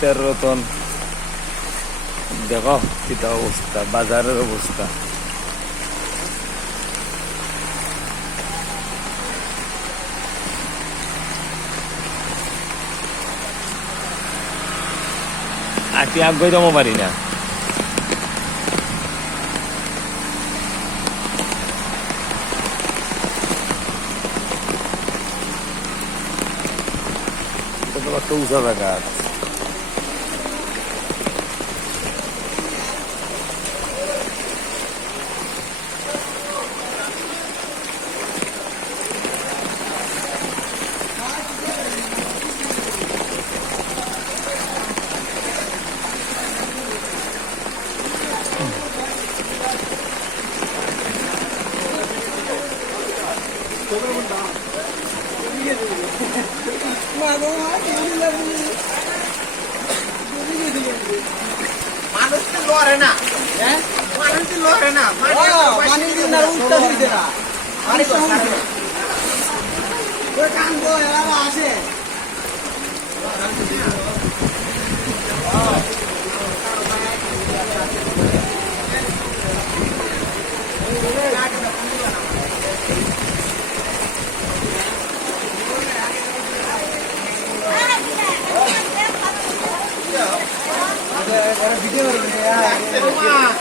শীতের রতন দেখো কিটা অবস্থা, বাজারের অবস্থা। আটি আগে জমা পারি না। একটা উঁচা জায়গা মানুষ তো লড়ে না, মানুষ তো লড়ে না, আসে ভিডিও